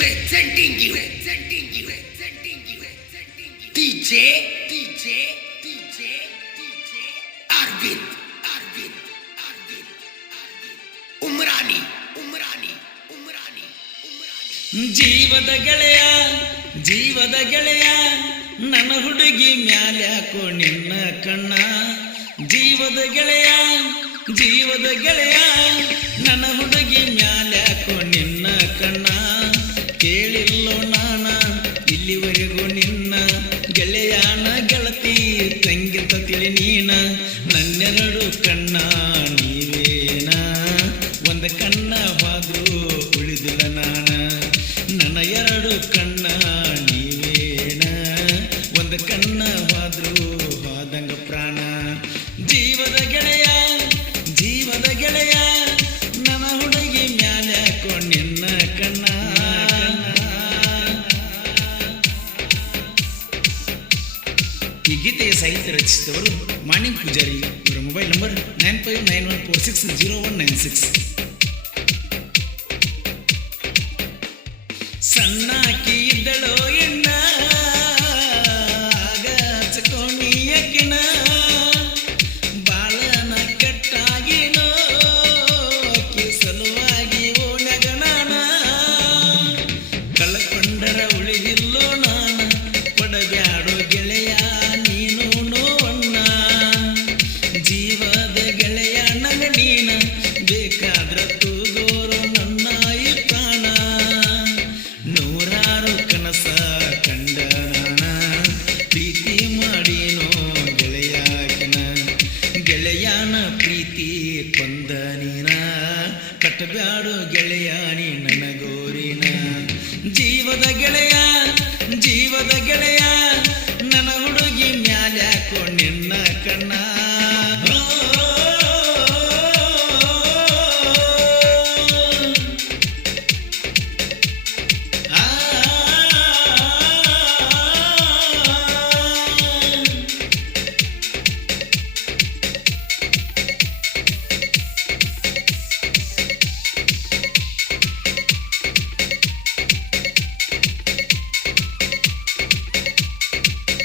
presenting you, DJ Arvind, Umrani. ಜೀವದ ಗೆಳೆಯ ನನ್ನ ಹುಡುಗಿ ಮ್ಯಾಲ್ಯಾಕೋ ನಿನ್ನ ಕಣ್ಣ. ಜೀವದ ಗೆಳೆಯ ನನ್ನ ಹುಡುಗಿ ಮ್ಯಾಲ್ಯಾಕೋ ನಿನ್ನ ಕಣ್ಣ. ಕೇಳಿಲ್ಲೋ ನಾನ ಇಲ್ಲಿವರೆಗೂ ನಿನ್ನ ಗೆಳೆಯನ ಗೆಳತಿ ತಂಗಿತ ತಿಳಿ ನೀನ. ನನ್ನೆರಡು ಕಣ್ಣ ನೀವೇನ, ಒಂದ ಕಣ್ಣ ಹೋದ್ರೂ ಉಳಿದಿಲ್ಲ ನಾನ. ನನ್ನ ಎರಡು ಕಣ್ಣ ನೀವೇನ, ಒಂದ ಕಣ್ಣ ಹೋದ್ರೂ ಹೋದಂಗ ಪ್ರಾಣ. ಜೀವದ ಗೆಳೆಯ ನನ್ನ ಹುಡುಗಿ ಮ್ಯಾಲ್ಯಾಕೋ ನಿನ್ನ ಕಣ್ಣ. ಈ ಗೀತೆಯ ಸಾಹಿತ್ಯ ರಚಿಸಿದವರು ಮಾಣಿಕ್ ಪೂಜಾರಿ. ಇವರ ಮೊಬೈಲ್ ನಂಬರ್ 9591460196. ಸಣ್ಣಾಕಿ ಇದ್ದಳೋ ಎಣ್ಣ ಆಗ ಹಚ್ಕೋಣಿಯಕಿನ. ಬಾಳನ ಕೆಟ್ಟಾಗಿನೋ ಅಕ್ಕಿ ಸಲುವಾಗಿ ಓಣ್ಯಾಗ ನಾನ. ಕಳ್ಕೊಂಡರ ಉಳಿದಿಲ್ಲೋ ನಾನ, ಕೊಡಬ್ಯಾಡೋ ಗೆಳೆಯ ನೀನು ನೋವಣ್ಣ. ಜೀವದ ಗೆಳೆಯ ನನ್ನ ನೀನ, ಬೇಕಾದ್ರ ತೂಗೋರು ನನ್ನ ಈ ಪ್ರಾಣ. ನೂರಾರು ಕನಸ ಕಂಡ ನಾನ, ಪ್ರೀತಿ ಮಾಡಿನೋ ಗೆಳೆಯಾಕಿನ. ಗೆಳೆಯನ ಪ್ರೀತಿ ಕೊಂದ ನೀನ, ಕಟ್ಟಬ್ಯಾಡು ಗೆಳೆಯಾನಿ ನನ್ನ ಗೋರಿನ. ಜೀವದ ಗೆಳೆಯ ನನ್ನ ಹುಡುಗಿ ಮ್ಯಾಲ್ಯಾಕೋ ನಿನ್ನ ಕಣ್ಣ.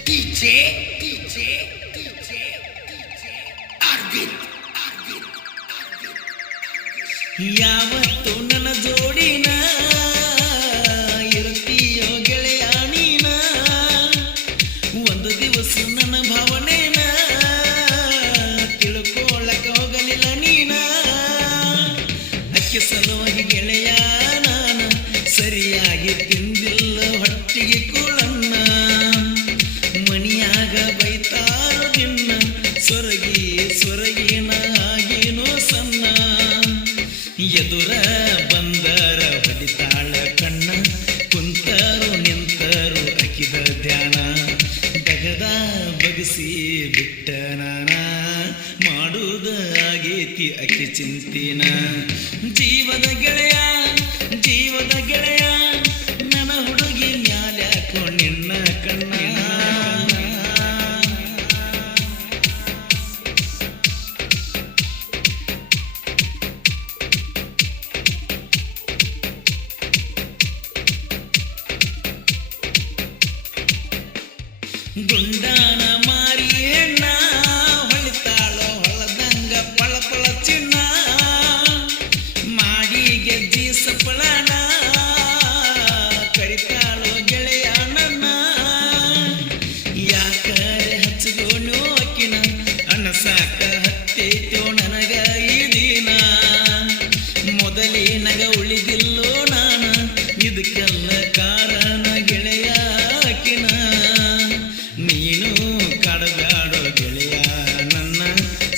DJ Arvind. ಯಾವತ್ತು ನನ್ನ ಜೋಡಿನ ಇರುತ್ತೀಯೋ ಗೆಳೆಯ ನೀನ. ಒಂದು ದಿವಸ ನನ್ನ ಭಾವನೆನ ತಿಳ್ಕೊಳ್ಳಕ ಹೋಗಲಿಲ್ಲ ನೀನ. ಅಕ್ಕಿ ಸಲುವಾಗಿ ಗೆಳೆಯ ನಾನ ಸರಿಯಾಗಿ ತಿಂದಿಲ್ಲ ಹೊಟ್ಟಿಗೆ ಕೂಳನ್ನ. ಮನಿಯಾಗ ಬೈತಾರೋ ದಿನ್ನ, ಸೊರಗಿನ ಆಗಿನೋ ಸಣ್ಣ. ಎದುರ ಬಂದರ ಹೊಡಿತಾಳ ಕಣ್ಣ, ಕುಂತರು ನಿಂತರು ಅಕಿದ ಧ್ಯಾನ. ದಗದ ಬಗಸಿ ಬಿಟ್ಟ ನಾನ, ಮಾಡುವುದ ಆಗೇತಿ ಅಕ್ಕಿ ಚಿಂತಿನ. ಜೀವದ ಗೆಳೆಯ ನನ್ನ ಹುಡುಗಿ ಮ್ಯಾಲ್ಯಾಕೋ ನಿನ್ನ ಕಣ್ಣ. ಗುಂಡಾನ ಮಾರಿ ಹೆಣ್ಣ, ಹೊಳಿತಾಳೋ ಹೊಳದಂಗ ಪಳಪಳ ಚಿನ್ನ. ಮಾಡಿ ಗೆಜ್ಜಿ ಸಪ್ಪಳನ, ಕರಿತಾಳೋ ಗೆಳೆಯ ನನ್ನ. ಯಾಕರೆ ಹಚ್ಚಗೋಣೋ ಅಕ್ಕಿನ, ಅನಸಾಕ ಹತ್ತೈತೋ ನನಗ ಈ ದಿನ. ಮೊದಲಿನಗ ಉಳಿದಿಲ್ಲೋ ನಾನ, ಇದಕ್ಕೆಲ್ಲ ಕಾರಣ ಗೆಳೆಯ ಅಕ್ಕಿನ. ನೀನು ಕಾಡಬ್ಯಾಡೋ ಗೆಳೆಯ ನನ್ನ,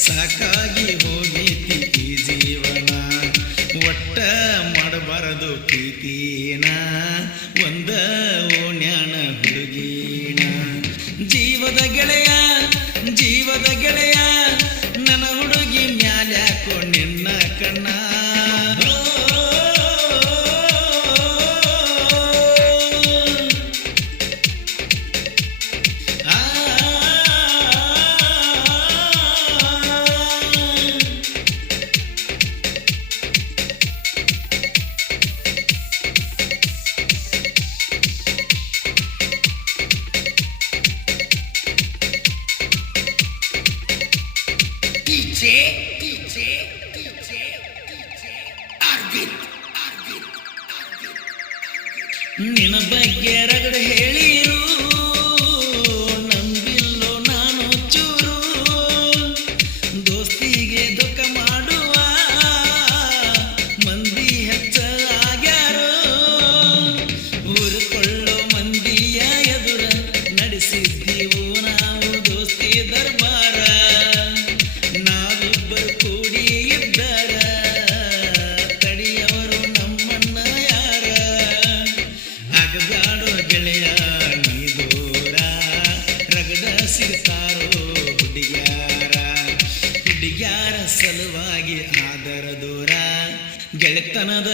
ಸಾಕಾಗಿ ಹೋಗೈತಿ ಈ ಜೀವನ. ಒಟ್ಟ ಮಾಡಬಾರದು ಪ್ರೀತಿನ, ಒಂದ ಓಣ್ಯಾನ ಹುಡುಗಿನ. ಜೀವದ ಗೆಳೆಯ ನನ್ನ ಹುಡುಗಿ ಮ್ಯಾಲ್ಯಾಕೋ ನಿನ್ನ ಕಣ್ಣ. ಡಿಜೆ ಅರವಿಂದ್ ನಿನ್ನ ಬಗ್ಗೆ ರಗಡ ಹೇಳಿರು ನಂಬಿಲ್ಲೋ ನಾನು ಚೂರು ದೋಸ್ತಿಗೆ ದುಃಖ ಮಾಡುವ ಮಂದಿ ಹೆಚ್ಚ ಆಗ್ಯಾರೋ ಊರುಕೊಳ್ಳೋ ಮಂದಿಯ ಎದುರ ನಡೆಸಿದ್ದೀವು ನಾವು ದೋಸ್ತಿ ದರ್ಬಾರ ನಾವಿಬ್ಬರು ಕೂಡಿ ಇದ್ದರ ತಡಿಯವರು ನಮ್ಮನ್ನ ಯಾರ ಆಗಬ್ಯಾಡೋ ಗೆಳೆಯ ನೀ ದೂರ ರಗಡ ಸಿಗ್ತಾರೋ ಹುಡುಗ್ಯಾರ ಸಲುವಾಗಿ ಆದರ ದೂರ ಗೆಳೆತನದ